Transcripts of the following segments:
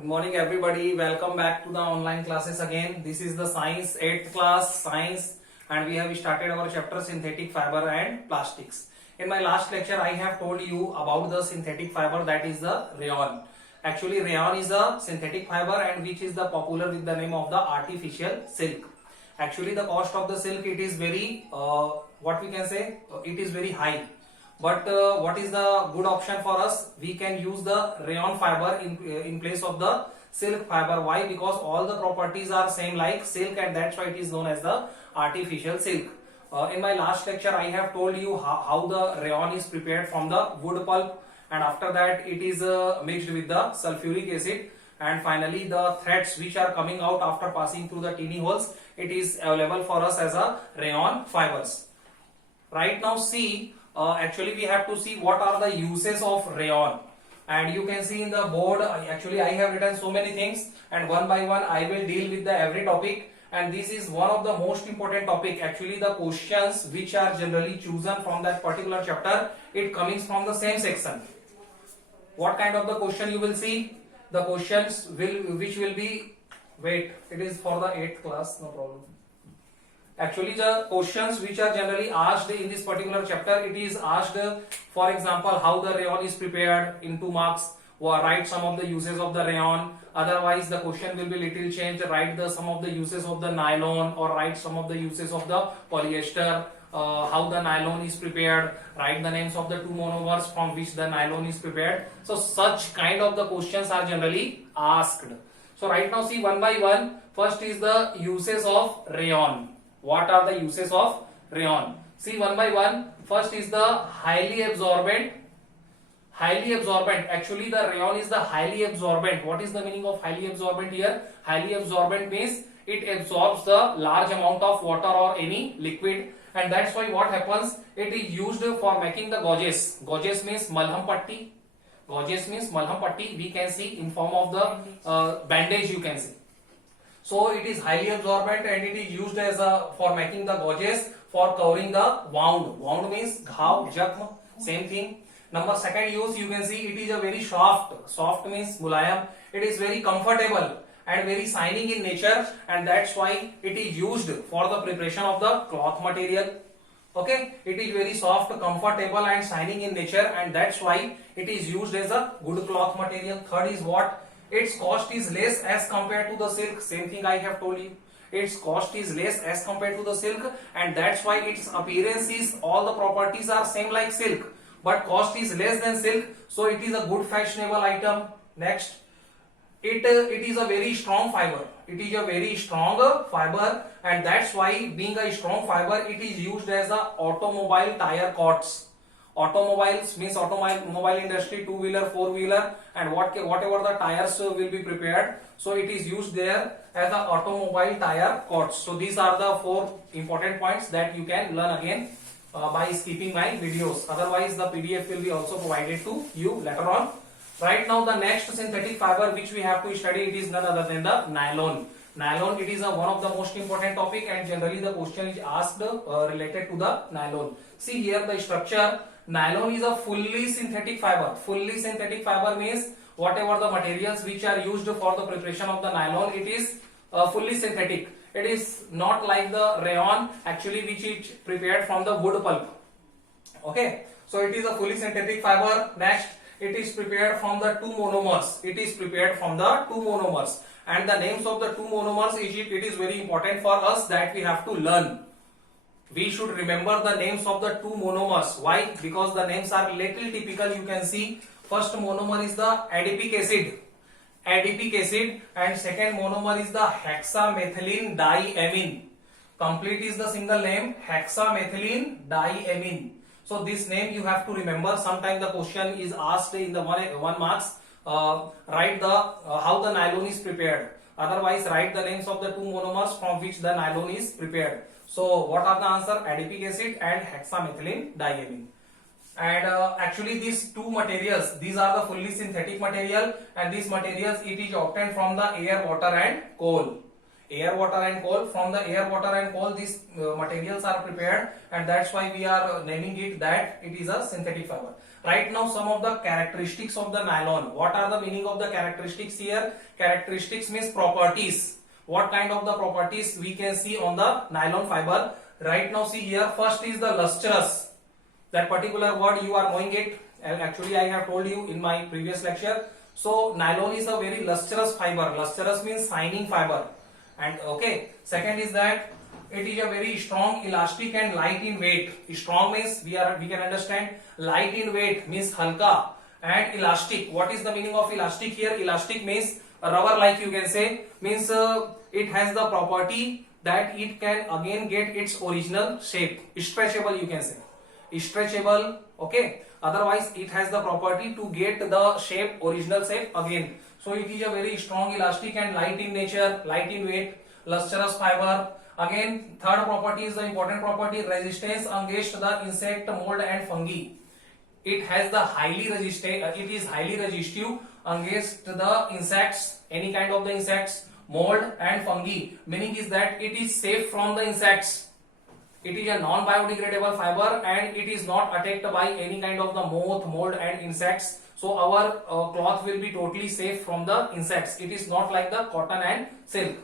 Good morning everybody. Welcome back to the online classes again. This is the science 8th class science and we have started our chapter synthetic fiber and plastics. In my last lecture I have told you about the synthetic fiber, that is the rayon. Actually rayon is a synthetic fiber and which is the popular with the name of the artificial silk. Actually the cost of the silk, it is very what we can say, it is very high. But what is the good option for us? We can use the rayon fiber in place of the silk fiber. Why? Because all the properties are same like silk and that's why it is known as the artificial silk. In my last lecture I have told you how the rayon is prepared from the wood pulp, and after that it is mixed with the sulfuric acid, and finally the threads which are coming out after passing through the teeny holes, it is available for us as a rayon fibers. Right now see, actually we have to see what are the uses of rayon, and you can see in the board actually I have written so many things and one by one I will deal with the every topic, and this is one of the most important topic. Actually the questions which are generally chosen from that particular chapter, it comes from the same section. What kind of the question you will see? The questions which will be, wait, it is for the 8th class, no problem. Actually the questions which are generally asked in this particular chapter, it is asked, for example, how the rayon is prepared in 2 marks, or write some of the uses of the rayon. Otherwise the question will be little changed, write some of the uses of the nylon, or write some of the uses of the polyester, how the nylon is prepared, write the names of the 2 monomers from which the nylon is prepared. So such kind of the questions are generally asked. So right now see one by one. First is the uses of rayon. What are the uses of rayon? See one by one. First is the highly absorbent. Highly absorbent. Actually the rayon is the highly absorbent. What is the meaning of highly absorbent here? Highly absorbent means it absorbs the large amount of water or any liquid, and that's why what happens, it is used for making the gauges. Gauges means malham patti. Gauges means malham patti. We can see in form of the bandage you can see. So it is highly absorbent and it is used as for making the gauges, for covering the wound. Wound means ghav, jakhma, same thing. Number second use, you can see it is a very soft. Soft means mulayam. It is very comfortable and very shining in nature, and that's why it is used for the preparation of the cloth material. Okay, it is very soft, comfortable and shining in nature, and that's why it is used as a good cloth material. Third is what? Its cost is less as compared to the silk. Same thing I have told you. Its cost is less as compared to the silk, and that's why its appearance is, all the properties are same like silk, but cost is less than silk, so it is a good fashionable item. Next, it is a very strong fiber. It is a very strong fiber, and that's why being a strong fiber, it is used as a automobile tire cords. Automobiles means automobile industry, 2-wheeler, 4-wheeler, and whatever the tires will be prepared, so it is used there as the automobile tire cords. So these are the 4 important points that you can learn again by skipping my videos. Otherwise the PDF will be also provided to you later on. Right now the next synthetic fiber which we have to study, it is none other than the nylon. Nylon, it is one of the most important topic, and generally the question is asked related to the nylon. See here the structure. Nylon is a fully synthetic fiber. Fully synthetic fiber means whatever the materials which are used for the preparation of the nylon, it is fully synthetic. It is not like the rayon actually which is prepared from the wood pulp. Okay, so it is a fully synthetic fiber. Next, it is prepared from the 2 monomers. It is prepared from the 2 monomers, and the names of the 2 monomers, it is very important for us that we have to learn. We should remember the names of the 2 monomers. Why? Because the names are little typical. You can see first monomer is the adipic acid. Adipic acid, and second monomer is the hexamethylene diamine. Complete is the single name, hexamethylene diamine. So this name you have to remember. Sometimes the question is asked in the 1 marks. Write the how the nylon is prepared. Otherwise write the names of the 2 monomers from which the nylon is prepared. So what are the answer? Adipic acid and hexamethylene diamine. And actually these 2 materials, these are the fully synthetic material, and these materials it is obtained from the air, water and coal. Air, water and coal. From the air, water and coal these materials are prepared, and that's why we are naming it that it is a synthetic fiber. Right now, some of the characteristics of the nylon. What are the meaning of the characteristics here? Characteristics means properties. What kind of the properties we can see on the nylon fiber? Right now, see here. First is the lustrous. That particular word you are knowing it. And actually, I have told you in my previous lecture. So, nylon is a very lustrous fiber. Lustrous means shining fiber. And okay. Second is that it is a very strong, elastic and light in weight. Strong means we can understand. Light in weight means halka, and elastic. What is the meaning of elastic here? Elastic means rubber, like you can say, means it has the property that it can again get its original shape. Stretchable, you can say. Stretchable, okay. Otherwise, it has the property to get the shape, original shape again. So it is a very strong, elastic and light in nature, light in weight, lustrous fiber. Again, third property is the important property, resistance against the insect, mold and fungi. It has the it is highly resistive against the insects, any kind of the insects, mold and fungi. Meaning is that it is safe from the insects. It is a non-biodegradable fiber and it is not attacked by any kind of the moth, mold and insects. So our cloth will be totally safe from the insects. It is not like the cotton and silk.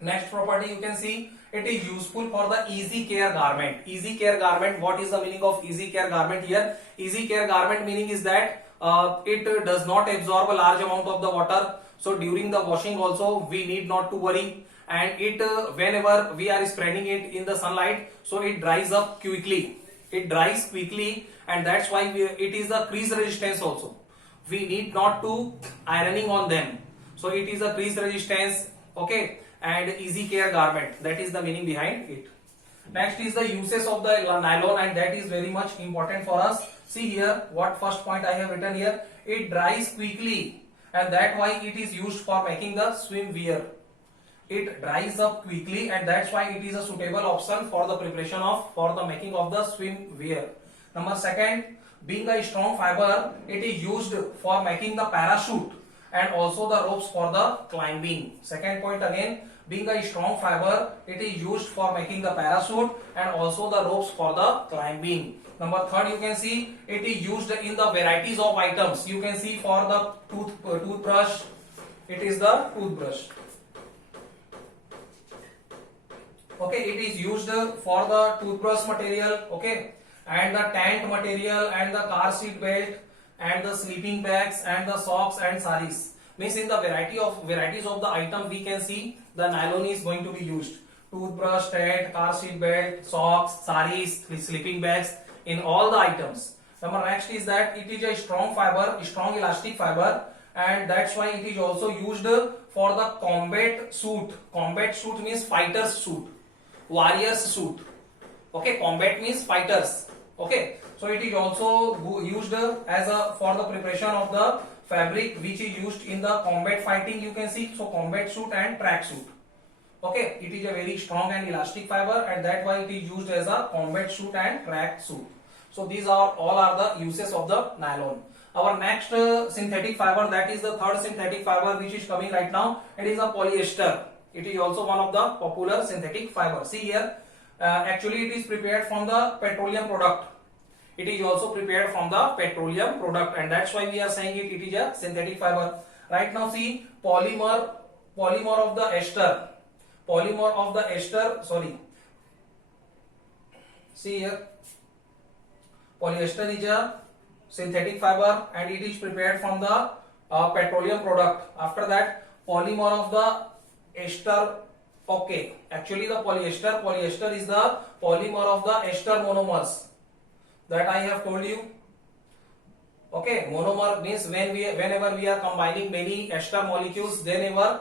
Next property you can see, it is useful for the easy care garment. Easy care garment, what is the meaning of easy care garment here? Easy care garment meaning is that it does not absorb a large amount of the water. So during the washing also we need not to worry, and it whenever we are spreading it in the sunlight, so it dries up quickly. It dries quickly, and that's why it is the crease resistance also. We need not to ironing on them. So it is a crease resistance, okay, and easy care garment. That is the meaning behind it. Next is the uses of the nylon, and that is very much important for us. See here, what first point I have written here. It dries quickly, and that why it is used for making the swimwear. It dries up quickly, and that's why it is a suitable option for the preparation of, for the making of the swimwear. Number second, being a strong fiber, it is used for making the parachute and also the ropes for the climbing. Second point again, being a strong fiber, it is used for making the parachute and also the ropes for the climbing. Number third, you can see it is used in the varieties of items. You can see for the toothbrush, it is the toothbrush. Okay, it is used for the toothbrush material, okay, and the tent material and the car seat belt and the sleeping bags and the socks and saris. Means in the varieties of the item we can see the nylon is going to be used. Toothbrush, tent, car seat belt, socks, saris, sleeping bags, in all the items. Number next is that it is a strong fiber, strong elastic fiber, and that's why it is also used for the combat suit. Combat suit means fighter's suit, warrior's suit. Okay, combat means fighters. Okay, so it is also used as a for the preparation of the fabric which is used in the combat fighting. You can see, so combat suit and track suit. Okay, it is a very strong and elastic fiber, and that why it is used as a combat suit and track suit. So these are all are the uses of the nylon. Our next synthetic fiber, that is the third synthetic fiber which is coming right now. It is a polyester. It is also one of the popular synthetic fibers. See here, actually it is prepared from the petroleum product. It is also prepared from the petroleum product, and that's why we are saying it is a synthetic fiber. Right now see, polymer of the ester. Polymer of the ester, sorry. See here, polyester is a synthetic fiber and it is prepared from the petroleum product. After that, polymer of the ester, okay, actually the polyester is the polymer of the ester monomers that I have told you. Okay, monomer means whenever we are combining many ester molecules, whenever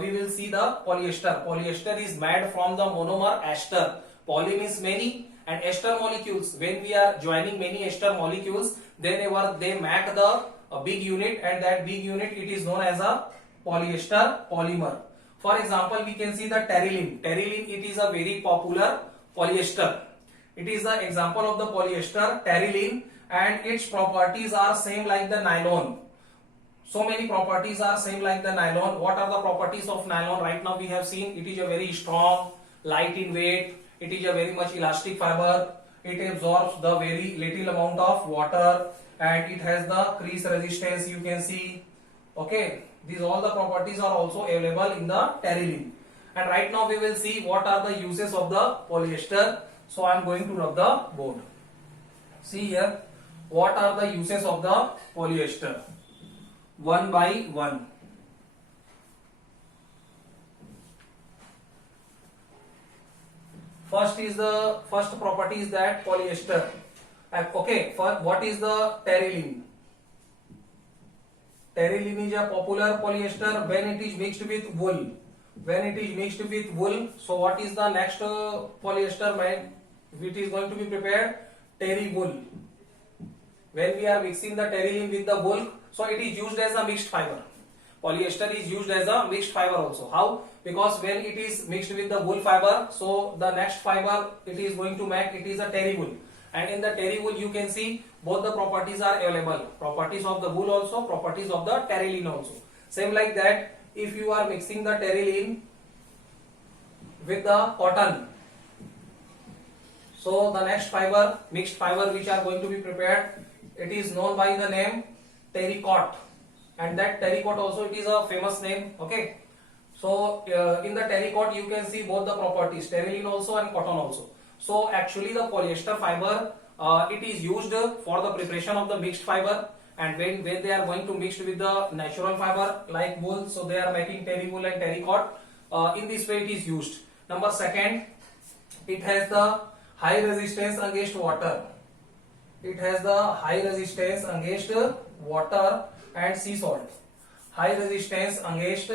we will see the polyester. Polyester is made from the monomer ester. Poly means many and ester molecules. When we are joining many ester molecules, whenever they make the big unit, and that big unit it is known as a polyester polymer. For example, we can see the terylene. Terylene, it is a very popular polyester. It is the example of the polyester terylene, and its properties are same like the nylon. So many properties are same like the nylon. What are the properties of nylon? Right now we have seen it is a very strong, light in weight, it is a very much elastic fiber, it absorbs the very little amount of water, and it has the crease resistance, you can see. Okay, these all the properties are also available in the Terylene. And right now we will see what are the uses of the polyester. So I am going to rub the board. See here, what are the uses of the polyester, one by one. First property is that polyester. Okay, what is the Terylene? Terylene is a popular polyester when it is mixed with wool. When it is mixed with wool, so what is the next polyester which is going to be prepared? Terry wool. When we are mixing the Terylene with the wool, so it is used as a mixed fiber. Polyester is used as a mixed fiber also. How? Because when it is mixed with the wool fiber, so the next fiber it is going to make, it is a terry wool. And in the terry wool you can see both the properties are available. Properties of the wool also, properties of the Terylene also. Same like that, if you are mixing the Terylene with the cotton, so the next fiber, mixed fiber which are going to be prepared, it is known by the name terrycot. And that terrycot also, it is a famous name. Okay, so in the terrycot you can see both the properties, Terylene also and cotton also. So actually the polyester fiber it is used for the preparation of the mixed fiber, and when they are going to mix with the natural fiber like wool, so they are making terry wool and terrycot. In this way it is used. Number second, it has the high resistance against water. It has the high resistance against water and sea salt. High resistance against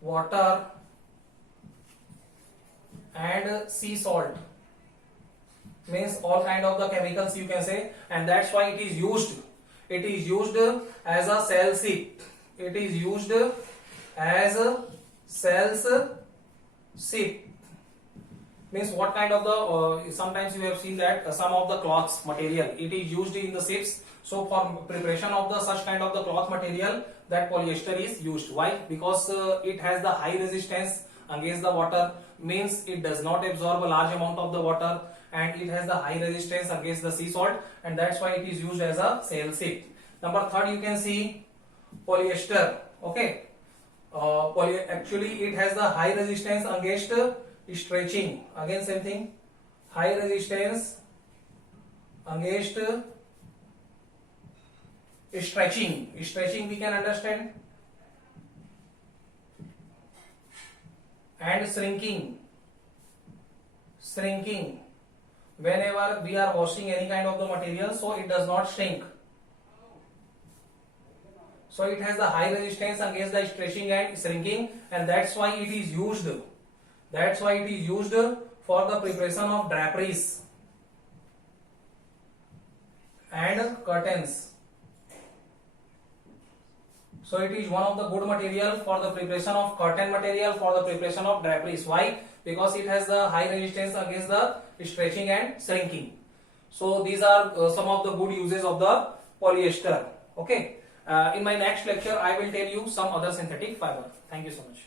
water and sea salt, means all kind of the chemicals you can say, and that's why it is used. It is used as a cell sheet. It is used as a cells sheet. Means what kind of the sometimes you have seen that some of the cloths material it is used in the ships. So for preparation of the such kind of the cloth material, that polyester is used. Why? Because it has the high resistance against the water, means it does not absorb a large amount of the water, and it has the high resistance against the sea salt, and that's why it is used as a cell sheet. Number third, you can see polyester. Okay, actually it has the high resistance against stretching. Again same thing, high resistance against stretching. Stretching we can understand, and shrinking. Whenever we are washing any kind of the material, so it does not shrink. So it has the high resistance against the stretching and shrinking, and that's why it is used. That's why it is used for the preparation of draperies and curtains. So it is one of the good material for the preparation of curtain material, for the preparation of draperies. Why? Because it has the high resistance against the stretching and shrinking. So these are some of the good uses of the polyester. Okay. In my next lecture, I will tell you some other synthetic fiber. Thank you so much.